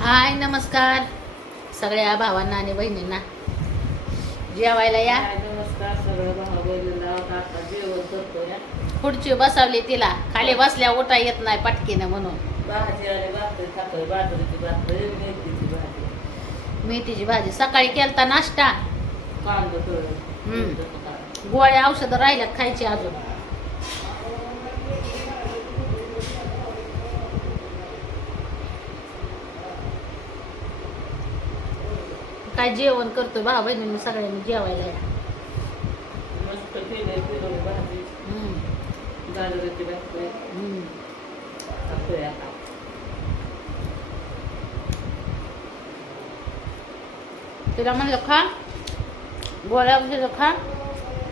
हाय नमस्कार. सगळ्या भावांना आणि बहिणींना. जेवायला या. हाय, नमस्कार. बहिणीला आता जेवण खुर्ची बसवली तिला. खाली बसल्या उठा येत नाही पटकीनं म्हणून. भाजी आणि भाकरी खातोय बाजरीची भाकरी मेथीची भाजी. मेथीची भाजी. सकाळी केलता नाश्ता. कांदा हम्म. तळून गोळ्या औषधं राहिल्यात खायची अजून. काय जेवण करतोय? भाऊ बहिणींनी सगळ्यांनी जेवायला या. तिला म्हणलं खा. गोळ्या औषधं खा.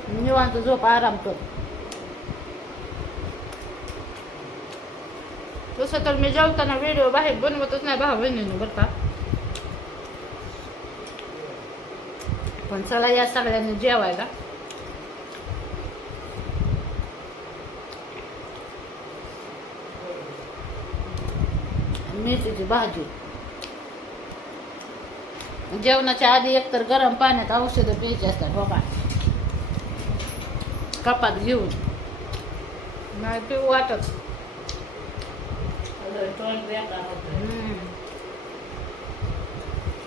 निवांत झोप आराम कर. तसं तर मी जेवताना व्हिडिओ बाहेर बनवतच नाही भाऊ बहिणीने बरं का. पण चला या सगळ्यांनी जेवायला. मेथीची भाजी. जेवणाच्या आधी एकतर गरम पाण्यात औषधं प्यायची असतात बाबा. कपात घेऊन. नाही पिऊ वाटत.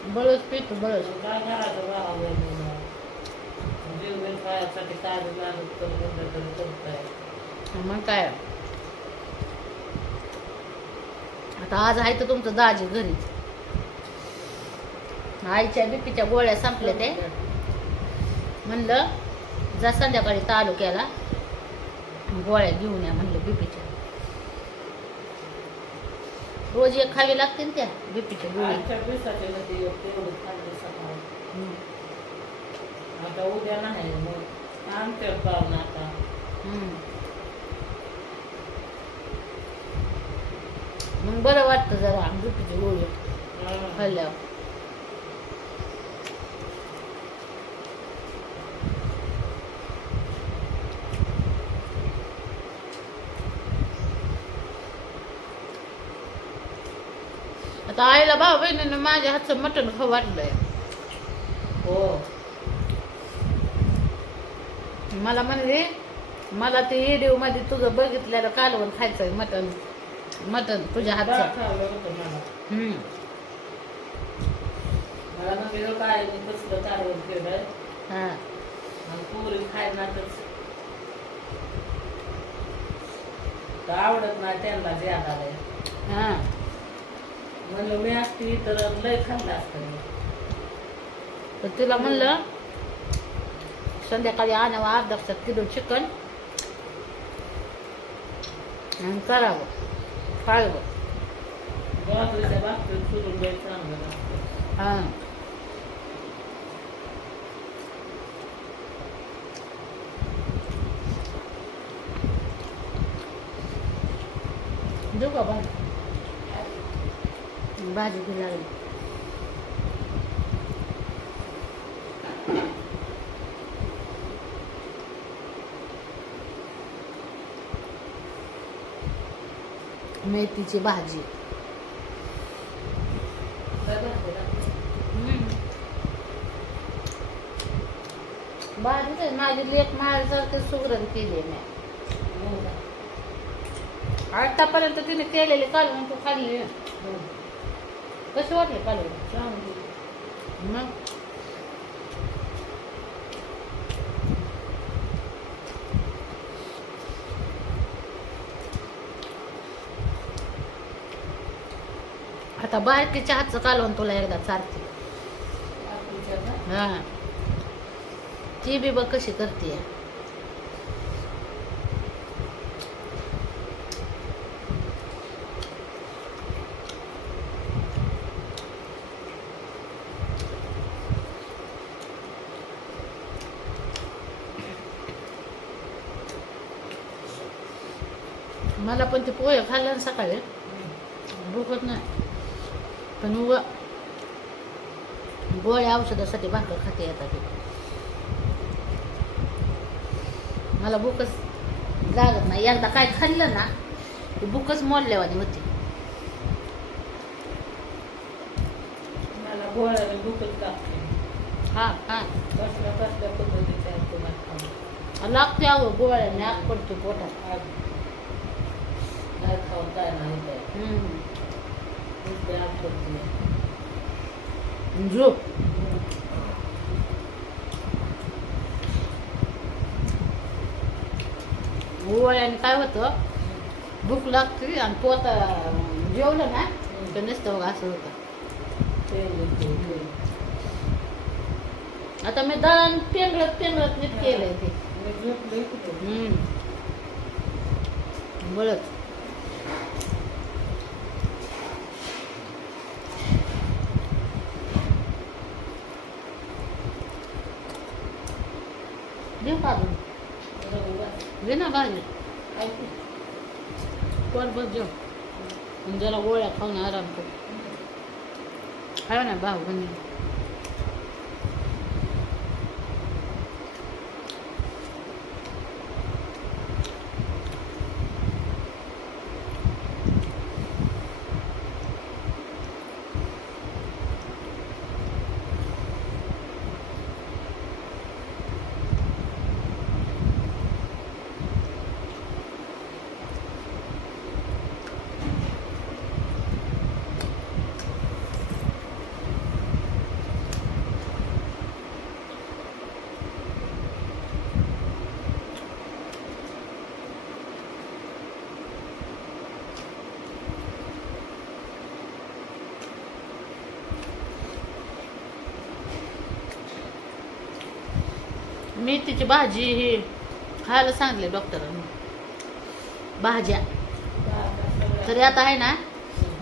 बळच पितो बळच. करताय मग काय? आता आज आहे तर तुमचं दाजी घरी. आईच्या बीपीच्या गोळ्या संपल्या ते म्हणलं जा संध्याकाळी तालुक्याला गोळ्या घेऊन या म्हणलं बीपीच्या. रोज एक खावी लागते ना त्या बीपीच्या गोळ्या आजच्या दिवसाचे मध्ये तेवढं खाल्लं सकाळी हम्म. आता उद्या नाही मग आमच्या पाहुणा आता. मग बरं वाटतं जरा बीपीची गोळी. खाल्ल्यावर आता आईला भाऊ बहिणीनं माझ्या हातचं मटण खाऊ वाटलंय मला म्हणले मला ते व्हिडिओमध्ये तुझं बघितलेलं कालवण खायचंय मटण. मटण तुझ्या बरं हातचं खाल्लं होतं मला. हम्म. मला म्हणलं काय मी कसलं कारवण केलंय हा. आणि पोरी खायला तर आवडत नाही त्यांना ज्यादा लय हा. म्हणलं मी असती तर लय खाल्लं असतं मी. तर तिला म्हणलं صديقة لي أنا وأقدر كيلو تشيكن انطربوا طيبوا آه. دوبا بعد. بعد يقول मेथीची भाजी? भाजी माझी लेख माझ्यासारखं सुगरण केली मी? आतापर्यंत तिने केलेली कालवण तू खाल्ली. कशी वाटली कालवण चांगली. मग आता बारकीच्या हातचं कालवण तुला एकदा चालते हा. ती बी बघ कशी करते. मला पण ते पोहे खाल्लं ना सकाळी पण उगा गोळ्या औषधासाठी भाकर खाते येतात मला भूकच लागत नाही एकदा काय खाल्लं ना की भूकच मोडल्यावानी होती गोळ्याने भूकच लागते हा हा कसल्या कसल्या पद्धतीच्या आहेत तुम्हाला खाऊ. लागते अहो गोळ्याने आग पडतो पोटात आज काय खाऊन काय नाही काय हम्म. नुसते आग पडते आणि झोप. गोळ्याने काय होतं? भूक लागते आणि अं, जेवलं ना तर नसतं बघा असं होतं. आता मी दळण पेंगळत पेंगळत नीट केलंय ते. हम्म. बळच देऊ का अजून घे ना भाजी कोण बस जेव आणि जरा गोळ्या खाऊन आराम कर आहे मेथीची भाजी ही खायला सांगले डॉक्टरांनी. भाज्या. तरी आता आहे ना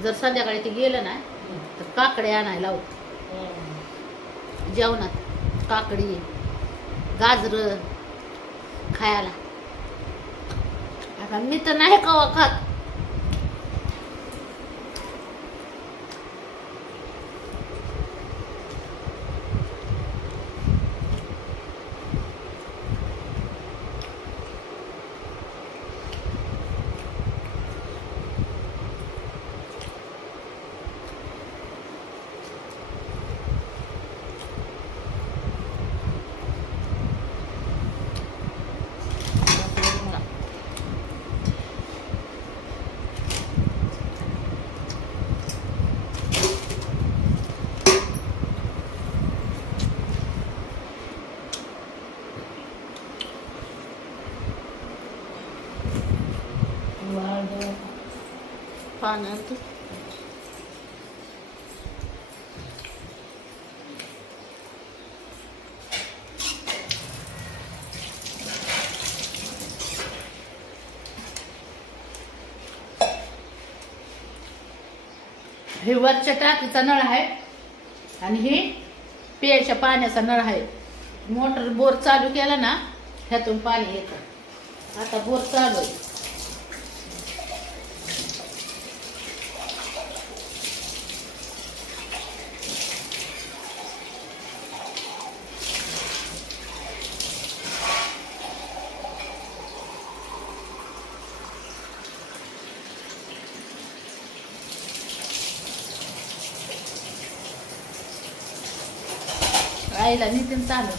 जर संध्याकाळी ते गेलं ना तर काकडे आणायला होत जेवणात काकडी गाजर खायला. आता मी तर नाही कवा खात. पाण्यात. हे वरच्या टाकीचा नळ आहे आणि हे प्यायच्या पाण्याचा नळ आहे. मोटर बोर चालू केला ना ह्यातून पाणी येतं. आता बोर चालू आहे. आईला नितीन चालू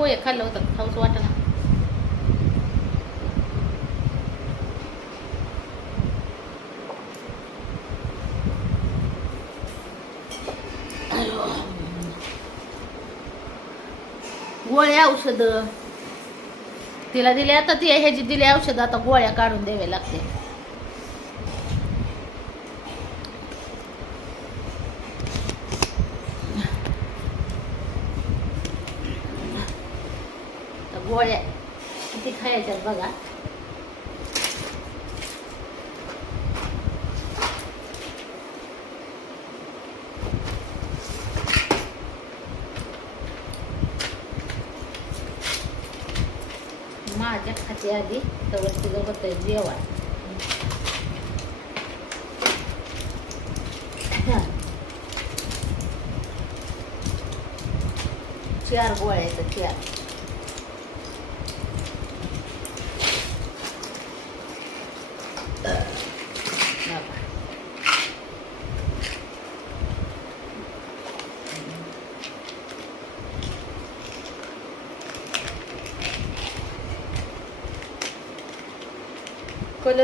पोहे खाल्लं होतं खाऊस वाटणा गोळ्या औषध. तिला दिले आता ती ह्याची दिली औषध आता गोळ्या काढून द्यावे लागते किती याच्यात बघा. माझ्या खाते आधी तर तिचं होतंय जेवण. चार गोळ्या आहेत चार बाबा.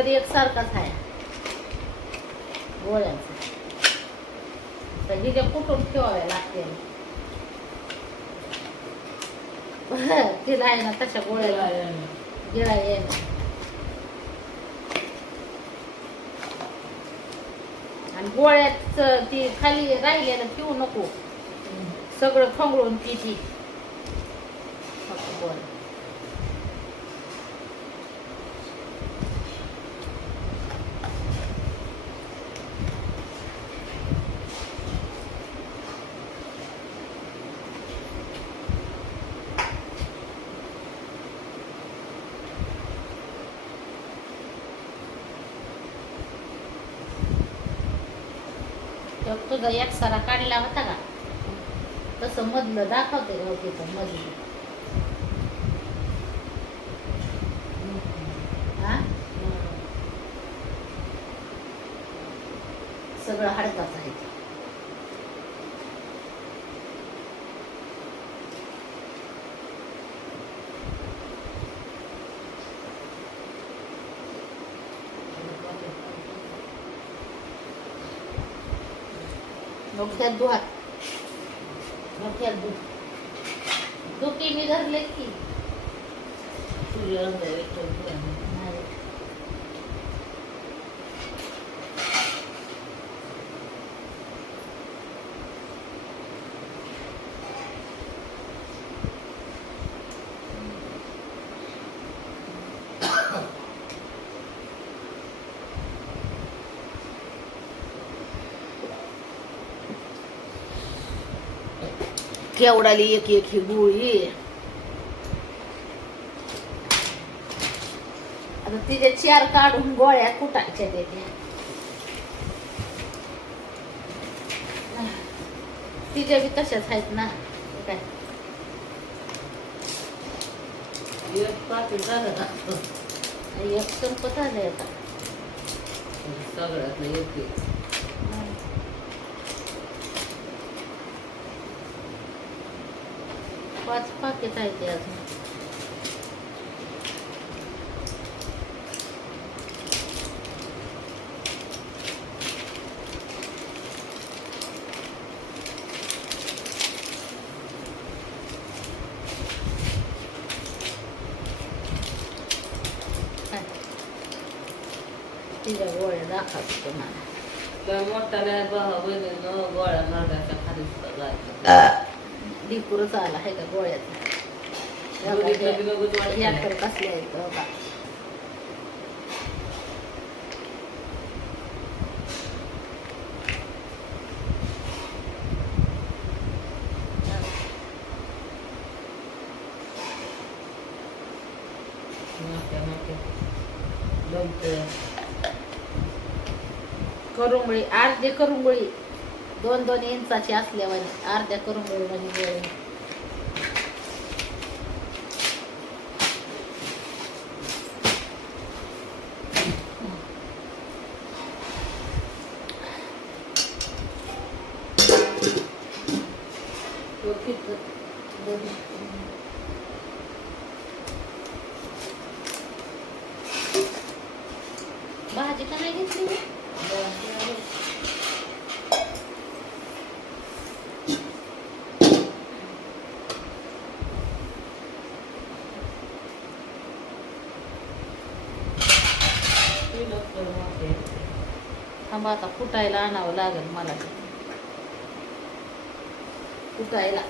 कधी एकसारखाच आहे. गोळ्यांचा. तर हिच्या कुठून ठेवाव्या लागते तिला आहे ना तशा गोळ्या गिळा ये आणि गोळ्यात ती खाली राहिलेलं पिऊ नको. सगळं खंगळून पिती. ती गोळ्या. तो तुझा एक सारा काढला होता का? तसं मधलं दाखवते गाव हो तर मधलं? हा? सगळं हडकाच आहे. मोठ्या दुहात. मोठ्या दु डोके मी धरले की नाही. केवडाली एक एक ही गोळी. आता तिचे चार काढून गोळ्या कुटायच्या त्याच्या तिच्या बी तशाच आहेत ना. काय? एक पाकिट झालं एक संपत आलंय आता. सगळ्यातलं एक एक पाच पाकिट आहे ते अजून काय? तिच्या गोळ्या दाखवते तुम्हाला त्या मोठ्याला भावा बहिणीनं गोळ्या नागाच्या खाली सुद्धा जायचं डिपूरच आला आहे का आहेत बघा. लोणचं. करुंबळी अर्धे करुंबळी. दोन दोन इंचाची असल्यावर अर्ध्या करुंबळी म्हणजे गोळी तो किती दोन- भाजी का नाही घेतली मी? थांबा आता फुटायला आणावं लागेल मला. कुटायला. फुटायला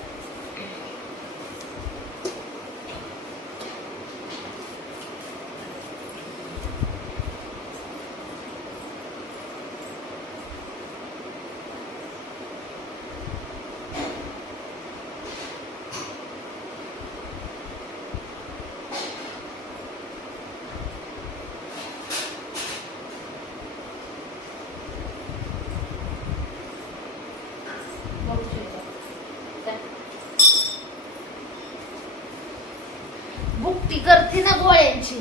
बुकटी करते ना गोळ्यांची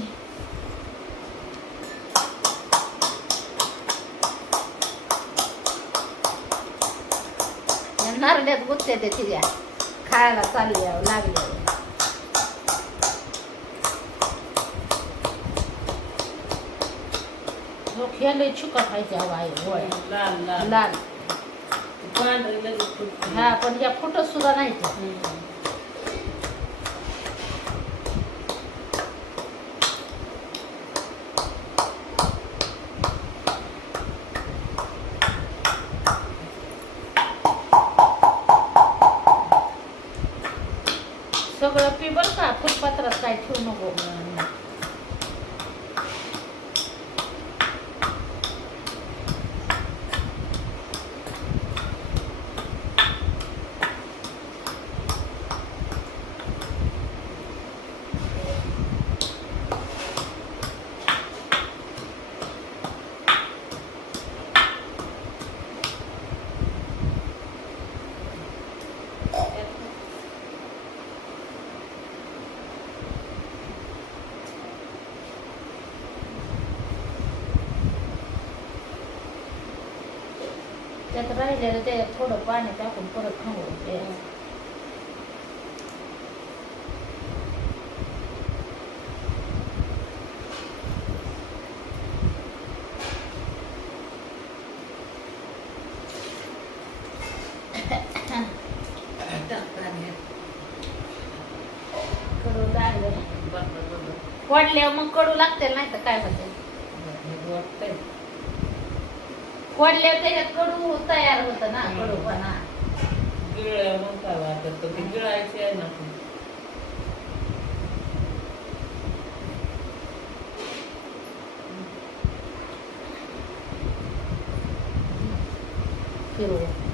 नारड्यात गुत्त्या ते तिच्या खायला चालल्या लागल्या खेळ चुका खायच्या बाई गोळ्या लाल. हा पण या फुटत सुद्धा नाही त्या. हम्म. सगळं पी बर का फुलपात्रात काय ठेवू नको त्यात राहिलेलं ते थोडं पाणी टाकून परत खाऊ ते पाणी. कडू लागलं बरं, मग कडू लागते नाही तर काय होते बरं, वाटतंय. फोडल्यावर त्याच्यात कडू तयार होतं ना हम्म. कडूपणा. गिळलं मग काय वाटत तर ते गिळायचे आहे ना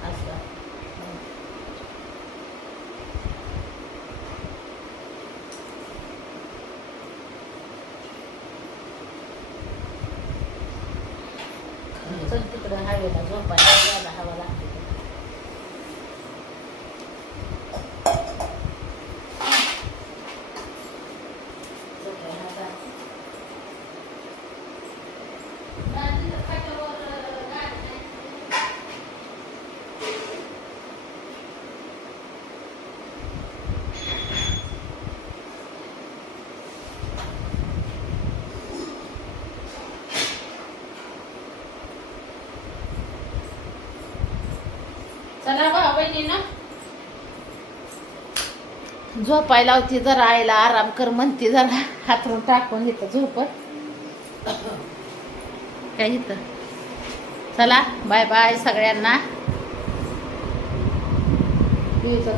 असं चल तिकडं हवेला झोपायला यायला हवा लागते झोपायला जा. नाही, तिथं खाटावर गाडी नाही. चला झोपायला होती जरा आईला आराम कर म्हणते जरा. हातरून टाकून इथं झोपत काय इथं? चला बाय बाय सगळ्यांना.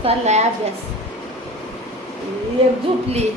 चाललाय अभ्यास. एक झोपली.